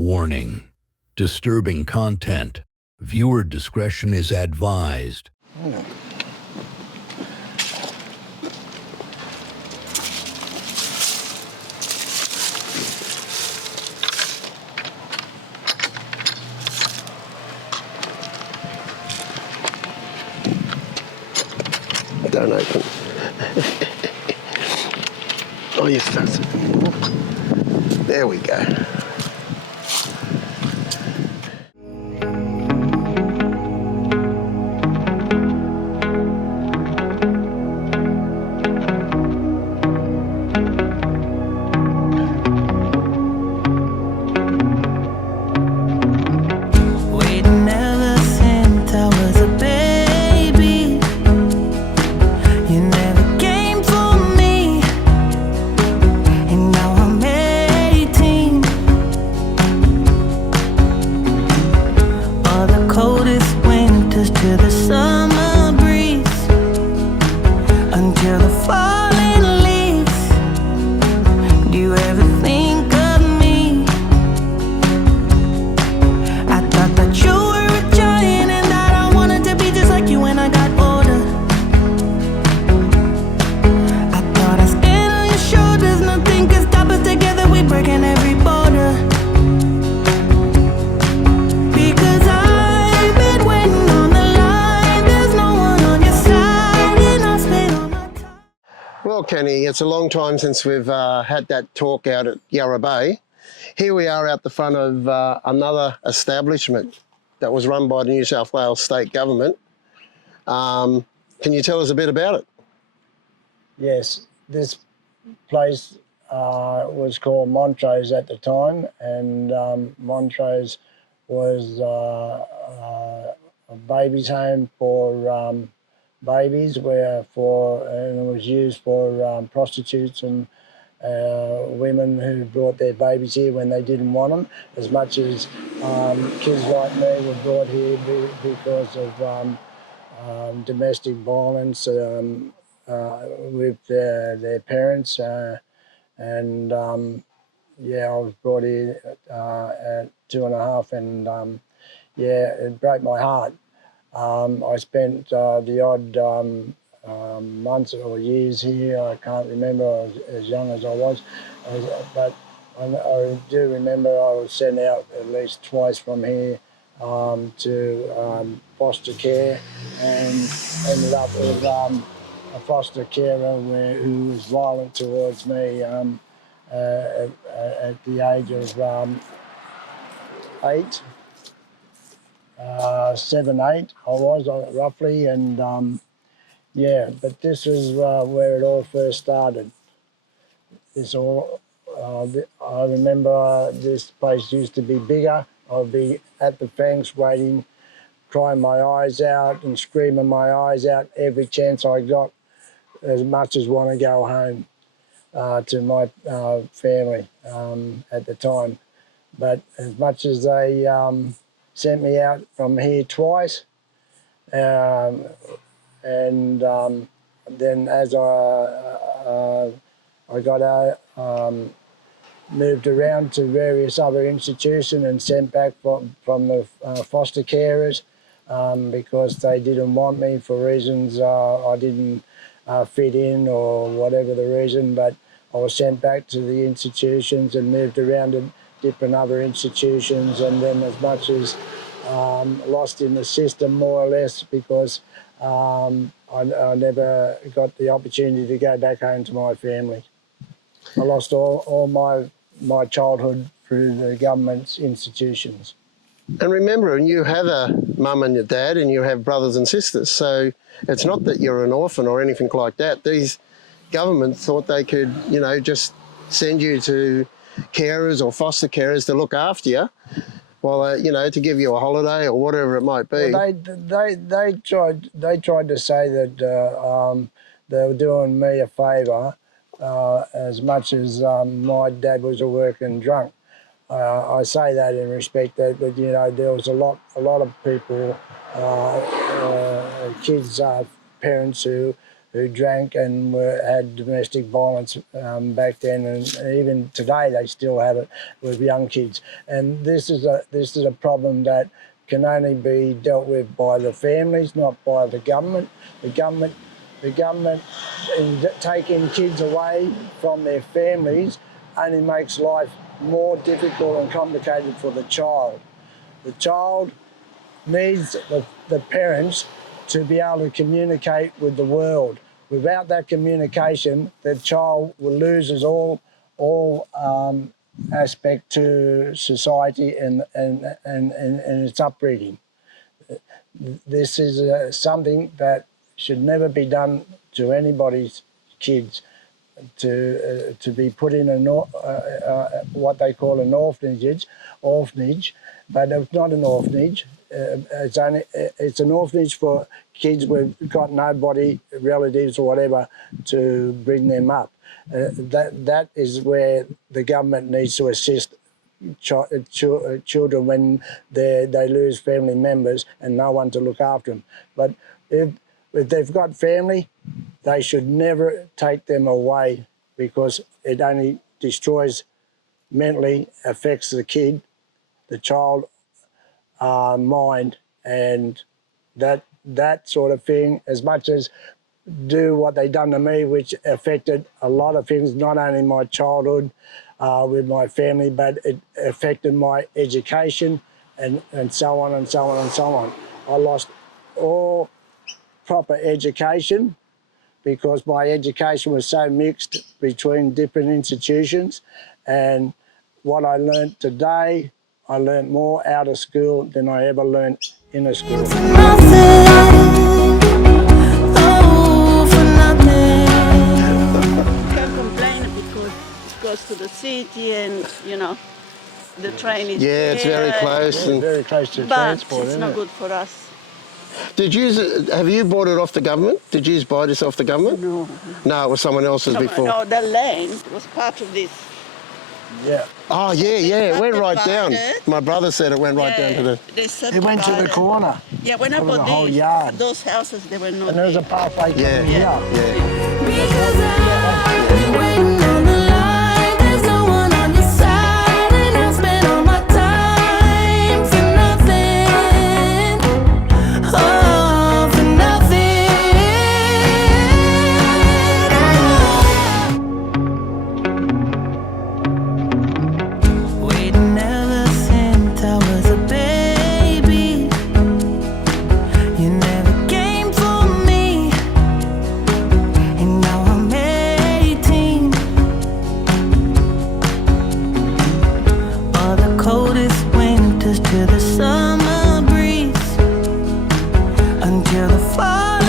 Warning: disturbing content. Viewer discretion is advised. Don't open. Oh, yes, that's it. There we go. Well, Keny, it's a long time since we've had that talk out at Yarra Bay. Here we are out the front of another establishment that was run by the New South Wales State Government. Can you tell us a bit about it? Yes, this place was called Montrose at the time, and Montrose was a baby's home for babies, and it was used for prostitutes and women who brought their babies here when they didn't want them, as much as kids like me were brought here because of domestic violence with their parents, and yeah, I was brought here at 2.5, and yeah, it broke my heart. I spent the odd months or years here. I can't remember, I was as young as I was, but I do remember I was sent out at least twice from here to foster care, and ended up with a foster carer who was violent towards me at the age of 8. 7, 8 I was roughly, and yeah, but this is where it all first started. I remember this place used to be bigger. I'd be at the fence waiting, crying my eyes out and screaming my eyes out every chance I got, as much as want to go home to my family at the time. But as much as they sent me out from here twice, and then as I got moved around to various other institutions and sent back from the foster carers because they didn't want me for reasons I didn't fit in or whatever the reason, but I was sent back to the institutions and moved around to different other institutions, and then as much as lost in the system more or less, because I never got the opportunity to go back home to my family. I lost all my childhood through the government's institutions. And remember, you have a mum and your dad, and you have brothers and sisters, so it's not that you're an orphan or anything like that. These governments thought they could, you know, just send you to carers or foster carers to look after you, while you know, to give you a holiday or whatever it might be. Well, they tried to say that they were doing me a favour, as much as my dad was a working drunk. I say that in respect that you know, there was a lot of people, kids, parents who who drank and had domestic violence back then, and even today they still have it with young kids. And this is a problem that can only be dealt with by the families, not by the government. The government in taking kids away from their families only makes life more difficult and complicated for the child. The child needs the parents to be able to communicate with the world. Without that communication, the child loses all aspect to society and its upbringing. This is something that should never be done to anybody's kids. To be put in what they call an orphanage, but it's not an orphanage. It's an orphanage for kids who've got nobody, relatives or whatever, to bring them up. That is where the government needs to assist children when they lose family members and no one to look after them. But if they've got family, they should never take them away, because it only destroys, mentally affects the kid, the child mind, and that sort of thing, as much as do what they done to me, which affected a lot of things, not only my childhood with my family, but it affected my education and so on and so on and so on. I lost all proper education because my education was so mixed between different institutions, and what I learnt today, I learnt more out of school than I ever learnt in a school. Can't complain because it goes to the city and, you know, the train is It's very close. Yeah, very close to but transport, it's isn't not it? good for us. Have you bought it off the government? Did you buy this off the government? No. No, it was someone else's before. No, the land was part of this. Yeah. Oh, yeah, it went right down. subdivided. My brother said it went right down to the... They It went to the subdivided. corner, Yeah, when I Over the bought whole these, yard. those houses, they were not and there was a pathway coming Yeah, here. yeah. Because I've been waiting on the line. There's no one on your side, and I spent all my time for nothing. Oh, for nothing. Waiting ever since I was a baby. You never came for me. And now I'm 18. All the coldest winters to the summer breeze, until the fall